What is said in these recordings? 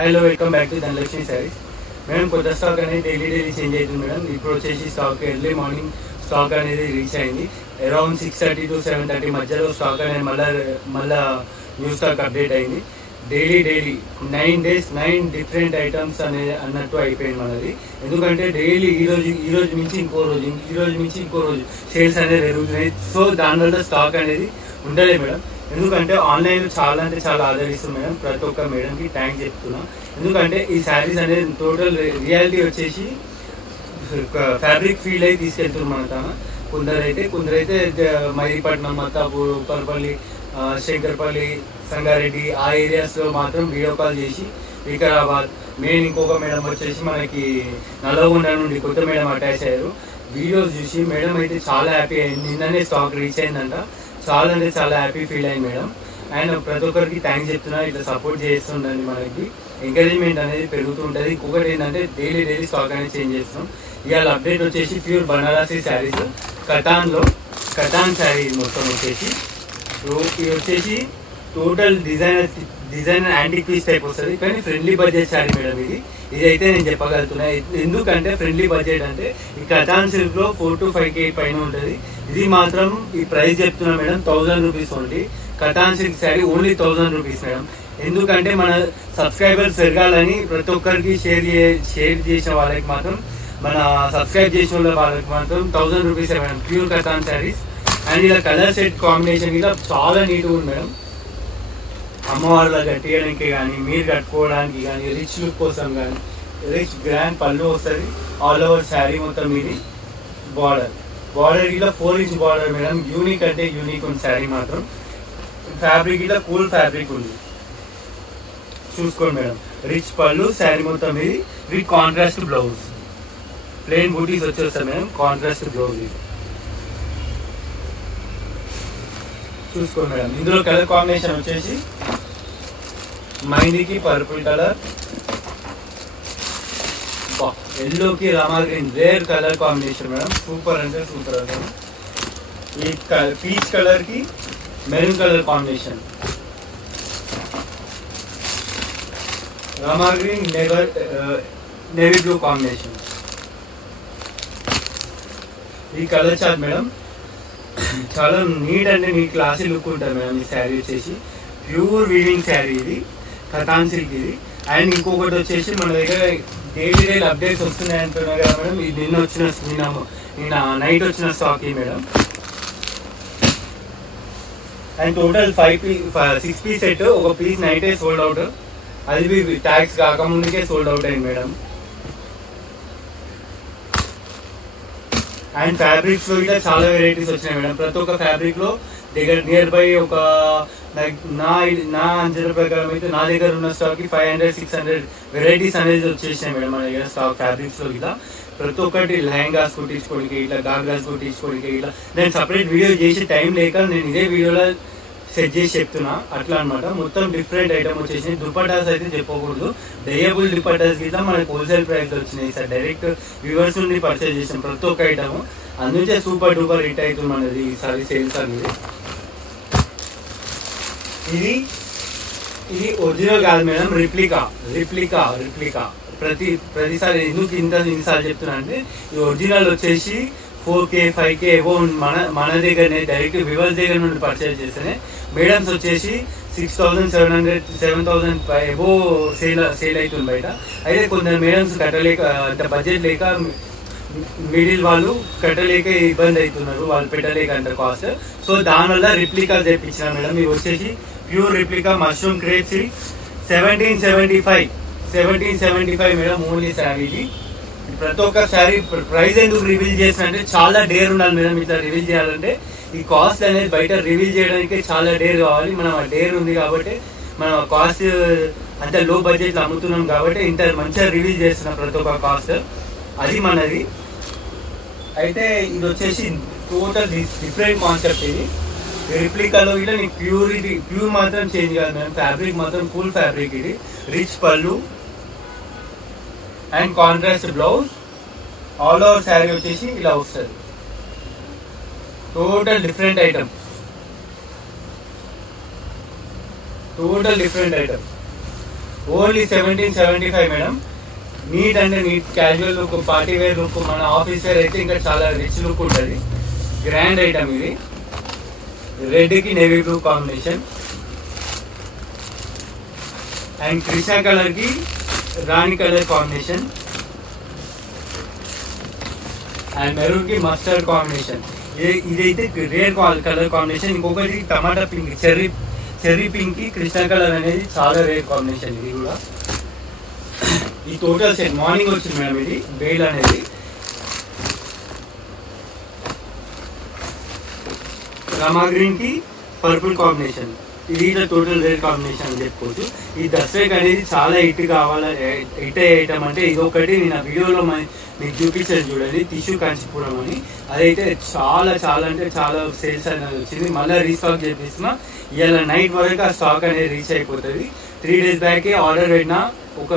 Hello welcome back to Dhanalakshmi saris. Madam కొత్త stock అనేది daily change అవుతుంది మేడం. ఇప్పుడు వచ్చేసి స్టాక్ ఎర్లీ మార్నింగ్ స్టాక్ అనేది రీచ్ అయింది. అరౌండ్ 6:30 to 7:30 మధ్యలో స్టాక్ అనేది మళ్ళా న్యూ స్టాక్ అప్డేట్ అయింది. డైలీ 9 days 9 డిఫరెంట్ ఐటమ్స్ అనేది అన్నట్టు అయిపోయింది మనది. ఎందుకంటే డైలీ ఈ రోజు నుంచి ఇంకో రోజు సేల్స్ అనేది పెరుగుతున్నాయి. సో దానివల్ల స్టాక్ అనేది ఉండలేదు మేడం. ఎందుకంటే ఆన్లైన్ చాలా అంటే చాలా ఆదరిస్తుంది మేడం. ప్రతి ఒక్క మేడంకి థ్యాంక్స్ చెప్తున్నా. ఎందుకంటే ఈ శారీస్ అనేది టోటల్ రియాలిటీ వచ్చేసి ఫ్యాబ్రిక్ ఫీల్ అయి తీసుకెళ్తున్నారు మన తన. కొందరైతే మహిళపట్నం, మత్తాపూర్, ఉప్పర్పల్లి, శంకర్పల్లి, సంగారెడ్డి ఆ ఏరియాస్లో మాత్రం వీడియో కాల్ చేసి వికారాబాద్ మెయిన్ ఇంకొక మేడం వచ్చేసి మనకి నల్లగొండ నుండి కొత్త మేడం అటాచ్ అయ్యారు. వీడియోస్ చూసి మేడం అయితే చాలా హ్యాపీ అయింది. నిన్ననే స్టాక్ రీచ్ అయిందంట. చాలా అంటే చాలా హ్యాపీ ఫీల్ అయింది మేడం. అండ్ ప్రతి ఒక్కరికి థ్యాంక్స్ చెప్తున్నా. ఇట్లా సపోర్ట్ చేస్తుండండి, మనకి ఎంకరేజ్మెంట్ అనేది పెరుగుతుంటుంది. ఇంకొకటి ఏంటంటే డైలీ స్టాక్ అనేది చేంజ్ చేస్తున్నాం. ఇవాళ అప్డేట్ వచ్చేసి ప్యూర్ బనారసీ శారీస్ కటాన్ శారీ మొత్తం వచ్చేసి. ఇది వచ్చేసి total designer antique piece type వస్తుంది. కానీ ఫ్రెండ్లీ బడ్జెట్ శారీ మేడం ఇదైతే నేను చెప్పగలుగుతున్నా. ఎందుకంటే ఫ్రెండ్లీ బడ్జెట్ అంటే ఈ కటాన్ సిల్క్ లో 4 to 5K పైన ఉంటుంది. ఇది మాత్రం ఈ ప్రైస్ చెప్తున్నా madam 1000 rupees only. Cotton silk sari only 1000 rupees madam. ఎందుకంటే మన సబ్స్క్రైబర్స్ పెరగాలని ప్రతి ఒక్కరికి షేర్ చేసిన వాళ్ళకి మాత్రం, మన సబ్స్క్రైబ్ చేసిన వాళ్ళకి మాత్రం 1000 rupees madam. Pure cotton saris. And ఇలా కలర్ సెట్ కాంబినేషన్ ఇలా చాలా నీట్గా ఉంది మేడం. అమ్మవారిలో కట్టేయడానికి కానీ, మీరు కట్టుకోవడానికి కానీ, రిచ్ లుక్ కోసం కానీ, రిచ్ గ్రాండ్ పళ్ళు వస్తుంది. ఆల్ ఓవర్ శారీ మొత్తం ఇది. బార్డర్ ఇలా 4 inch బార్డర్ మేడం. యూనిక్ అంటే యూనిక్ ఉంది శారీ మాత్రం. ఫ్యాబ్రిక్ ఇలా కూల్ ఫ్యాబ్రిక్ ఉంది. చూసుకోండి మేడం. రిచ్ పళ్ళు శారీ మొత్తం ఇది. With contrast blouse. ప్లెయిన్ బూటీస్ వచ్చేస్తాయి మేడం. కాంట్రాస్ట్ బ్లౌజ్ ఇది. చూసుకోండి మేడం. ఇందులో కలర్ కాంబినేషన్ వచ్చేసి మైందీకి పర్పుల్ కలర్, ఎల్లోకి Rama green, rare colour combination madam. Super అంటే సూపర్ అంటే. ఈ పీచ్ కలర్ కి maroon colour combination, Rama green navy blue combination. ఈ కలర్ చార్ట్ మేడం చాలా నీట్ అంటే నీట్ క్లాసీ లుక్ ఉంటుంది మేడం. ఈ శారీ వచ్చేసి ప్యూర్ వీవింగ్ శారీ ఇది. కటాన్ సిల్క్ ఇది. అండ్ ఇంకొకటి వచ్చేసి మన దగ్గర డైలీ అప్డేట్స్ వస్తున్నాయి అంటున్నారు కదా మేడం. ఇది నిన్న నైట్ వచ్చిన stock madam. And total 6 piece set. ఒక పీస్ నైటే సోల్డ్ అవుట్. అది ట్యాక్స్ కాకముందుకే సోల్డ్ అవుట్ అయింది మేడం. అండ్ ఫ్యాబ్రిక్స్ లో కూడా చాలా వెరైటీస్ వచ్చినాయి మేడం. ప్రతి ఒక్క ఫ్యాబ్రిక్ లో నియర్ బై ఒక నా అంచనా ప్రకారం అయితే నా దగ్గర ఉన్న స్టాక్ కి 500-600 వెరైటీస్ అనేది వచ్చేసినాయి మేడం మన దగ్గర స్టాక్ ఫ్యాబ్రిక్స్ లో. ఇలా ప్రతి ఒక్కటి లెహంగాస్ కుట్టించుకోవడానికి, ఇట్లా గాగ్రాస్ కుట్టించుకోవడానికి, ఇట్లా నేను సపరేట్ వీడియో చేసి టైం లేక నేను ఇదే వీడియోలో సెట్ చేసి చెప్తున్నా. అట్లా అనమాట. మొత్తం డిఫరెంట్ ఐటమ్ వచ్చేసి. దుపట్టాస్ అయితే చెప్పకూడదు. డేయబుల్ దుపట్టాస్ గిట్లా మనకి హోల్సేల్ ప్రైస్ వచ్చినాయి సార్. డైరెక్ట్ వ్యూవర్స్ నుండి పర్చేజ్ చేసాం ప్రతి ఒక్క ఐటమ్. అందుకే సూపర్ డూపర్ హిట్ అవుతుంది మనది ఈసారి సేల్స్ అనేది. ఇది ఒరిజినల్ కాదు మేడం, రిప్లికా. ప్రతిసారి ఎందుకు ఇన్నిసార్లు చెప్తున్నా అంటే ఈ ఒరిజినల్ వచ్చేసి 4K 5K ఏవో మన దగ్గరనే డైరెక్ట్ వ్యూవర్స్ దగ్గర నుండి పర్చేజ్ చేస్తేనే. మేడమ్స్ వచ్చేసి 6,700-7,000 ఏవో సేల్ అవుతుంది బయట. అయితే కొందరు మేడమ్స్ కట్టలేక, అంత బడ్జెట్ లేక, మిడిల్ వాళ్ళు కట్టలేక ఇబ్బంది అవుతున్నారు. వాళ్ళు పెట్టలేక అంత కాస్ట్. సో దానివల్ల రిప్లికా తెప్పించిన మేడం. ఇవి వచ్చేసి pure replica mushroom crepe silk 1775 madam only శారీకి. ప్రతి ఒక్క శారీ ప్రైస్ ఎందుకు రివీల్ చేసిన అంటే చాలా డేర్ ఉండాలి మేడం. ఇట్లా రివీల్ చేయాలంటే ఈ కాస్ట్ అనేది బయట రివీల్ చేయడానికి చాలా డేర్ కావాలి. మనం ఆ డేర్ ఉంది కాబట్టి మనం కాస్ట్ అంత లో బడ్జెట్లో అమ్ముతున్నాం కాబట్టి ఇంత మంచిగా రివీల్ చేస్తున్నాం ప్రతి ఒక్క కాస్ట్. అది మనది. అయితే ఇది వచ్చేసి టోటల్ డిఫరెంట్ కాన్సెప్ట్. ఇది రిప్లికాలో ఇలా నీకు ప్యూర్ మాత్రం చేంజ్ కాదు మేడం. ఫ్యాబ్రిక్ మాత్రం కూల్ ఫ్యాబ్రిక్. ఇది rich pallu and contrast blouse. All over sari వచ్చేసి ఇలా వస్తుంది. Total different item. Only 1775 madam. Neat అంటే neat, casual look, party wear look, మన ఆఫీస్ వేర్ అయితే ఇంకా చాలా రిచ్ లుక్ ఉంటుంది. గ్రాండ్ ఐటమ్ ఇది. రెడ్ కి navy blue combination and Krishna colour కి rani colour combination and maroon కి మస్టర్డ్ కాంబినేషన్. ఇదైతే రేర్ కలర్ కాంబినేషన్. ఇంకొకటి టమాటా పింక్, చెర్రీ పింక్ కి కృష్ణ కలర్ అనేది చాలా రేర్ కాంబినేషన్. ఇది కూడా ఈ టోటల్ సెట్ మార్నింగ్ వచ్చింది మేడం. ఇది బేల్ అనేది రమా గ్రీన్ కి పర్పుల్ కాంబినేషన్. ఇది టోటల్ రేర్ కాంబినేషన్ అని చెప్పుకోవచ్చు. ఈ దసరాకి అనేది చాలా హిట్ కావాలి. హిట్ అయ్యే ఐటమ్ అంటే ఇది ఒకటి. నేను ఆ వీడియోలో మీకు చూపించాను చూడండి, టిష్యూ కాంచీపురం అని. అదైతే చాలా చాలా అంటే చాలా సేల్స్ అనేది వచ్చింది. మళ్ళీ రీస్టాక్ చేపిస్తున్నా. ఇవాళ నైట్ వరకు ఆ స్టాక్ అనేది రీచ్ అయిపోతుంది. 3 days బ్యాకే ఆర్డర్ పెట్టినా ఒక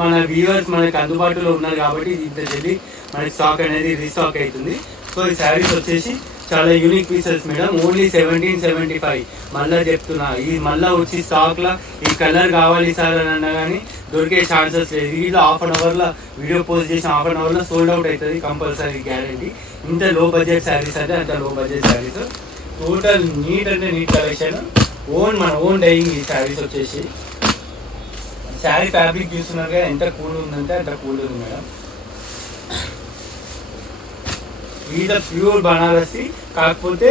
మన వ్యూవర్స్ మనకి అందుబాటులో ఉన్నారు కాబట్టి ఇంత జల్దీ మనకి స్టాక్ అనేది రీస్టాక్ అవుతుంది. సో ఈ శారీస్ వచ్చేసి చాలా యూనిక్ పీసెస్ మేడం. ఓన్లీ 1775. మళ్ళా చెప్తున్నా, ఈ మళ్ళా వచ్చి స్టాక్ లా ఈ కలర్ కావాలి సార్ అని అన్నా కానీ దొరికే ఛాన్సెస్ లేదు. వీళ్ళు హాఫ్ అన్ అవర్ లో వీడియో పోస్ట్ చేసిన హాఫ్ అన్ అవర్ లో సోల్డ్ అవుట్ అవుతుంది కంపల్సరీ, గ్యారంటీ. ఇంత లో బడ్జెట్ శారీస్ అంటే అంత లో బడ్జెట్ శారీస్. టోటల్ నీట్ అంటే నీట్ కలెక్షన్. మన ఓన్ డైయింగ్ ఈ శారీస్ వచ్చేసి. శారీ ఫ్యాబ్రిక్ చూస్తున్నారుగా ఎంత కూల్ ఉందంటే అంత కూల్ ఉంది మేడం. ఇది ప్యూర్ బనారసి, కాకపోతే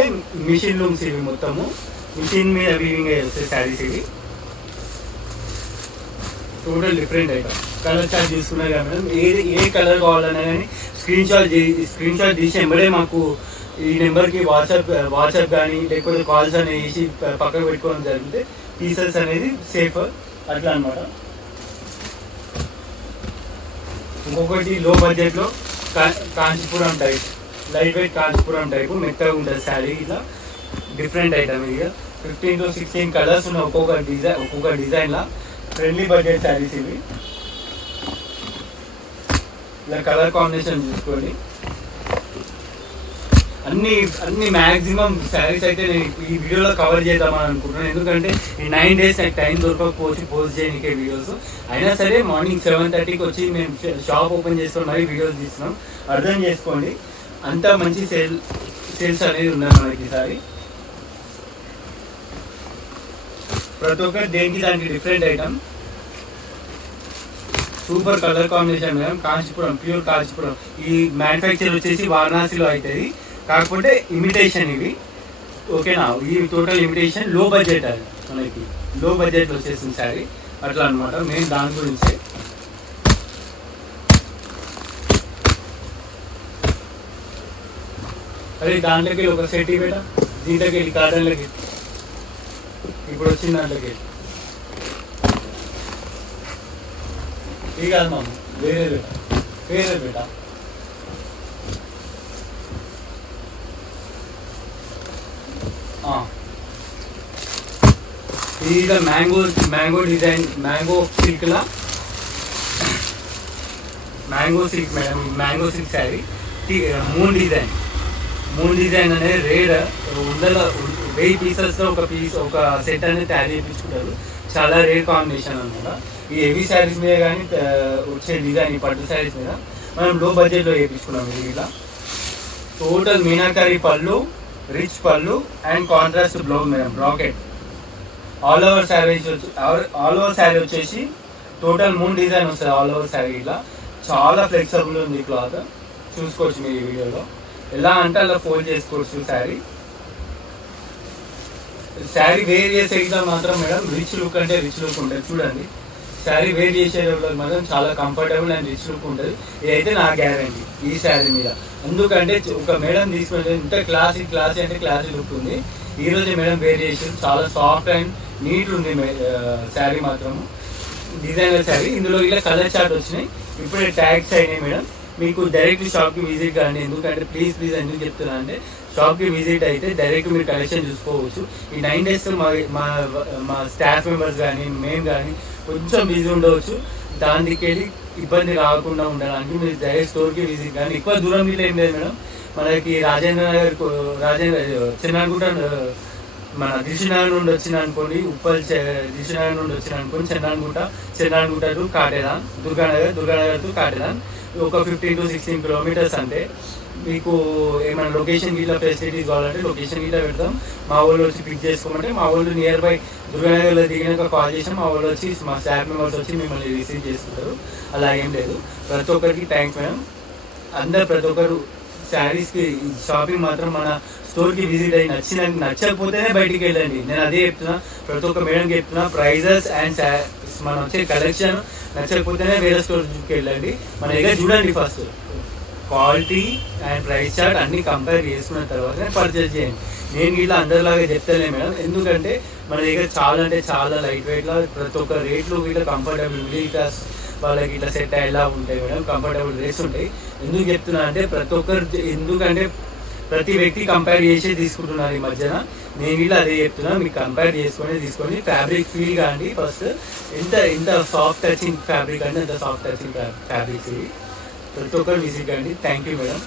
మిషన్ లూమ్స్ ఇవి మొత్తము. మిషన్ మీద వీవింగ్ వస్తాయి శారీస్ ఇవి. Total different item. Colour chart చూసుకున్నారు కదా మేడం. ఏ కలర్ కావాలన్నా కానీ స్క్రీన్ షాట్ తీసి వెంబడే మాకు ఈ నెంబర్కి వాట్సాప్ కానీ లేకపోతే కాల్స్ అనేది వేసి పక్కకు పెట్టుకోవడం జరిగితే పీసెస్ అనేది సేఫ్ అట్లా అనమాట. ఇంకొకటి లో బడ్జెట్లో Kanchipuram type, light weight Kanchipuram type మెత్తగా ఉంటుంది శారీ. ఇలా డిఫరెంట్ ఐటమ్. ఇక 15 to 16 కలర్స్ ఉన్న ఒక్కొక్క డిజైన్లా ఫ్రెండ్లీ బడ్జెట్ శారీస్ ఇవి. ఇలా కలర్ కాంబినేషన్ చూసుకోండి. అన్ని మ్యాక్సిమం శారీస్ అయితే నేను ఈ వీడియోలో కవర్ చేద్దామని అనుకుంటున్నాను. ఎందుకంటే ఈ 9 days నాకు టైం దొరకకపోవచ్చు పోస్ట్ చేయడానికి వీడియోస్. అయినా సరే మార్నింగ్ 7:30కి వచ్చి మేము షాప్ ఓపెన్ చేసుకొని మరీ వీడియోస్ తీస్తున్నాం. అర్థం చేసుకోండి, అంత మంచి సేల్స్ అనేది ఉన్నాయి మనకి ఈసారి. ప్రతి ఒక్కటి దేనికి దానికి different item. Super colour combination madam. Kanchipuram, pure Kanchipuram. ఈ మ్యానుఫ్యాక్చర్ వచ్చేసి వారణాసిలో అవుతుంది, కాకపోతే ఇమిటేషన్ ఇవి. ఓకేనా, ఈ టోటల్ ఇమిటేషన్. లో బడ్జెట్ అది మనకి, లో బడ్జెట్ వచ్చేసింది శారీ అట్లా అనమాట. మెయిన్ దాని గురించి. అరే దాంట్లోకి ఒక సెట్ బేట, దీంట్లోకి వెళ్ళి కాటన్లోకి ఇప్పుడు వచ్చిన దాంట్లోకి వెళ్ళి ఇది కాదు మామ, వేరే బేట. ఇది మ్యాంగో డిజైన్, మ్యాంగో సిల్క్ లా, mango silk madam. Mango silk sari. Moon design అనేది రేర్. 1000 పీసెస్ లో ఒక సెట్ అనేది తయారు చేయించుకుంటారు. చాలా రేర్ కాంబినేషన్ అనమాట. ఈ హెవీ శారీస్ మీద కానీ వచ్చే డిజైన్, ఈ పట్టు శారీస్ మీద మనం లో బడ్జెట్ లో చేయించుకున్నాం. ఇలా టోటల్ మీనాకారి పళ్ళు, rich pallu and contrast blouse madam, bracket. All over sari వచ్చేసి టోటల్ మూన్ డిజైన్ వస్తుంది ఆల్ ఓవర్ శారీ. ఇలా చాలా ఫ్లెక్సిబుల్ ఉంది క్లాత్. చూసుకోవచ్చు మీరు ఈ వీడియోలో. ఎలా అంటే అలా ఫోల్డ్ చేసుకోవచ్చు శారీ. శారీ వేర్ చేసే మాత్రం మేడం రిచ్ లుక్ అంటే రిచ్ లుక్ ఉంటుంది. చూడండి, శారీ వేర్ చేసే మాత్రం చాలా కంఫర్టబుల్ అండ్ రిచ్ లుక్ ఉంటుంది. ఇదైతే నా గ్యారంటీ ఈ శారీ మీద. ఎందుకంటే ఒక మేడం తీసుకుంటే ఇంత క్లాసీ అంటే క్లాసీ లుక్ ఉంది. ఈ రోజు మేడం వేర్ చేసి చాలా సాఫ్ట్ అండ్ నీట్ ఉంది శారీ మాత్రం. డిజైనర్ శారీ. ఇందులో ఇలా కలర్ చార్ట్ వచ్చినాయి, ఇప్పుడే ట్యాగ్స్ అయినాయి మేడం. మీకు డైరెక్ట్ షాప్కి విజిట్ కానీ, ఎందుకంటే ప్లీజ్ ఎందుకు చెప్తున్నా అంటే షాప్కి విజిట్ అయితే డైరెక్ట్ మీరు కలెక్షన్ చూసుకోవచ్చు. ఈ 9 days మా స్టాఫ్ మెంబర్స్ కానీ మేము కానీ కొంచెం బిజీ ఉండవచ్చు. దానికి వెళ్ళి ఇబ్బంది రాకుండా ఉండడానికి మీరు డైరెక్ట్ స్టోర్కి విజిట్ కానీ. ఎక్కువ దూరం వీళ్ళు ఏం లేదు మేడం. మనకి రాజేంద్ర నగర్, చిన్నగుంట మన దిల్సుఖ్నగర్ నుండి వచ్చిన అనుకోండి, దిల్సుఖ్నగర్ నుండి వచ్చిన అనుకోండి, చెన్నాన్గుట్ట టు కాటేదాన్, దుర్గానగర్ టు కాటేదాన్, ఒక 15 to 16 కిలోమీటర్స్. అంటే మీకు ఏమైనా లొకేషన్ ఇట్లా ఫెసిలిటీస్ కావాలంటే లొకేషన్ ఇట్లా పెడతాం, మా వాళ్ళు వచ్చి పిక్ చేసుకోమంటే మా వాళ్ళు నియర్ బై దుర్గానగర్లో దిగినాక కాల్ చేసాం, మా వాళ్ళు వచ్చి మా స్టాఫ్ మెంబర్స్ వచ్చి మిమ్మల్ని రిసీవ్ చేసుకుంటారు. అలా ఏం లేదు. ప్రతి ఒక్కరికి థ్యాంక్స్ మేడం. ప్రతి ఒక్కరు శారీస్కి షాపింగ్ మాత్రం మన స్టోర్కి విజిట్ అయ్యి నచ్చకపోతేనే బయటికి వెళ్ళండి. నేను అదే చెప్తున్నా, ప్రతి ఒక్క మేడంకి చెప్తున్నా, ప్రైజెస్ అండ్ మనం వచ్చే కలెక్షన్ నచ్చకపోతేనే వేరే స్టోర్కి వెళ్ళండి. మన దగ్గర చూడండి, first quality and price chart అన్ని కంపేర్ చేసుకున్న తర్వాతనే పర్చేస్ చేయండి. నేను ఇలా అందరిలాగా చెప్తానే మేడం, ఎందుకంటే మన దగ్గర చాలా అంటే చాలా లైట్ వెయిట్లో ప్రతి ఒక్క రేట్లు ఇట్లా కంఫర్టబుల్ మిడిల్ క్లాస్ వాళ్ళకి ఇట్లా సెట్ అయ్యేలా ఉంటాయి మేడం, కంఫర్టబుల్ రేట్స్ ఉంటాయి. ఎందుకు చెప్తున్నా అంటే ఎందుకంటే ప్రతి వ్యక్తి కంపేర్ చేసి తీసుకుంటున్నారు ఈ మధ్యన. నేను ఇలా అదే చెప్తున్నా, మీకు కంపేర్ తీసుకొని ఫ్యాబ్రిక్ ఫీల్ కాండి ఫస్ట్. ఎంత సాఫ్ట్ టచింగ్ ఫ్యాబ్రిక్ అంటే అంత సాఫ్ట్ టచింగ్ ఫ్యాబ్రిక్స్ ఇవి. ప్రతి ఒక్కరు విజిట్ కండి. Thank you madam.